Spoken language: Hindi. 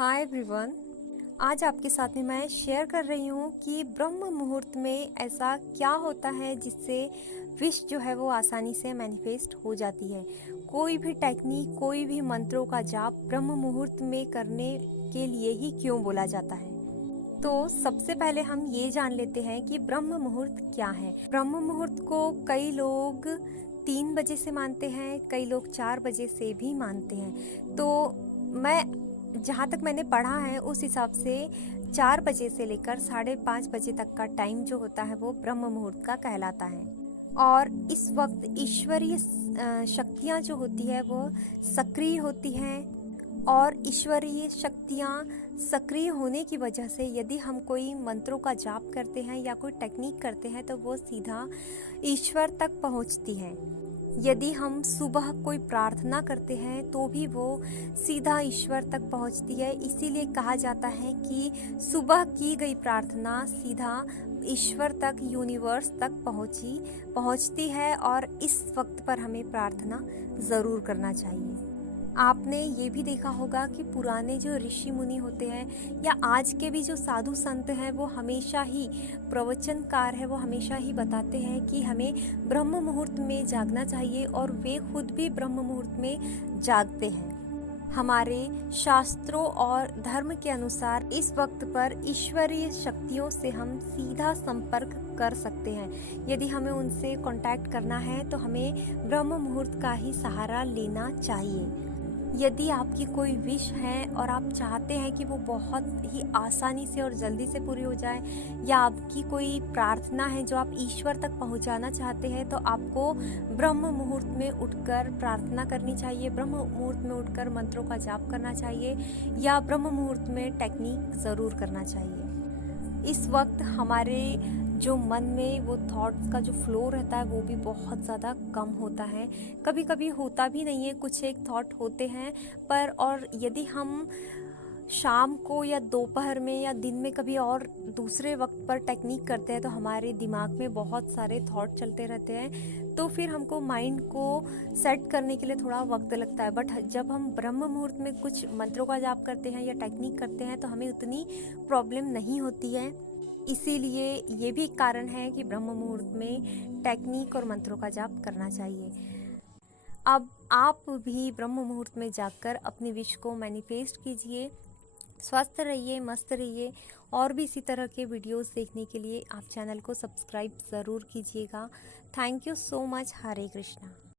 हाय एवरीवन, आज आपके साथ में मैं शेयर कर रही हूँ कि ब्रह्म मुहूर्त में ऐसा क्या होता है जिससे विश जो है वो आसानी से मैनिफेस्ट हो जाती है। कोई भी टेक्निक, कोई भी मंत्रों का जाप ब्रह्म मुहूर्त में करने के लिए ही क्यों बोला जाता है। तो सबसे पहले हम ये जान लेते हैं कि ब्रह्म मुहूर्त क्या है। ब्रह्म मुहूर्त को कई लोग 3 बजे से मानते हैं, कई लोग 4 बजे से भी मानते हैं। तो मैं जहाँ तक मैंने पढ़ा है उस हिसाब से 4 बजे से लेकर 5:30 बजे तक का टाइम जो होता है वो ब्रह्म मुहूर्त का कहलाता है। और इस वक्त ईश्वरीय शक्तियाँ जो होती है वो सक्रिय होती हैं। और ईश्वरीय शक्तियाँ सक्रिय होने की वजह से यदि हम कोई मंत्रों का जाप करते हैं या कोई टेक्निक करते हैं तो वो सीधा ईश्वर तक पहुँचती है। यदि हम सुबह कोई प्रार्थना करते हैं तो भी वो सीधा ईश्वर तक पहुंचती है। इसीलिए कहा जाता है कि सुबह की गई प्रार्थना सीधा ईश्वर तक, यूनिवर्स तक पहुंचती है। और इस वक्त पर हमें प्रार्थना ज़रूर करना चाहिए। आपने ये भी देखा होगा कि पुराने जो ऋषि मुनि होते हैं या आज के भी जो साधु संत हैं वो हमेशा ही प्रवचनकार है, वो हमेशा ही बताते हैं कि हमें ब्रह्म मुहूर्त में जागना चाहिए। और वे खुद भी ब्रह्म मुहूर्त में जागते हैं। हमारे शास्त्रों और धर्म के अनुसार इस वक्त पर ईश्वरीय शक्तियों से हम सीधा संपर्क कर सकते हैं। यदि हमें उनसे कांटेक्ट करना है तो हमें ब्रह्म मुहूर्त का ही सहारा लेना चाहिए। यदि आपकी कोई विश है और आप चाहते हैं कि वो बहुत ही आसानी से और जल्दी से पूरी हो जाए, या आपकी कोई प्रार्थना है जो आप ईश्वर तक पहुंचाना चाहते हैं, तो आपको ब्रह्म मुहूर्त में उठकर प्रार्थना करनी चाहिए, ब्रह्म मुहूर्त में उठकर मंत्रों का जाप करना चाहिए या ब्रह्म मुहूर्त में टेक्निक ज़रूर करना चाहिए। इस वक्त हमारे जो मन में वो थॉट्स का जो फ्लो रहता है वो भी बहुत ज़्यादा कम होता है। कभी कभी होता भी नहीं है, कुछ एक थॉट होते हैं पर। और यदि हम शाम को या दोपहर में या दिन में कभी और दूसरे वक्त पर टेक्निक करते हैं तो हमारे दिमाग में बहुत सारे थॉट चलते रहते हैं। तो फिर हमको माइंड को सेट करने के लिए थोड़ा वक्त लगता है। बट जब हम ब्रह्म मुहूर्त में कुछ मंत्रों का जाप करते हैं या टेक्निक करते हैं तो हमें उतनी प्रॉब्लम नहीं होती है। इसीलिए ये भी एक कारण है कि ब्रह्म मुहूर्त में टेक्निक और मंत्रों का जाप करना चाहिए। अब आप भी ब्रह्म मुहूर्त में जाकर अपनी विश को मैनिफेस्ट कीजिए। स्वस्थ रहिए, मस्त रहिए। और भी इसी तरह के वीडियोस देखने के लिए आप चैनल को सब्सक्राइब ज़रूर कीजिएगा। Thank you so much. Hare Krishna.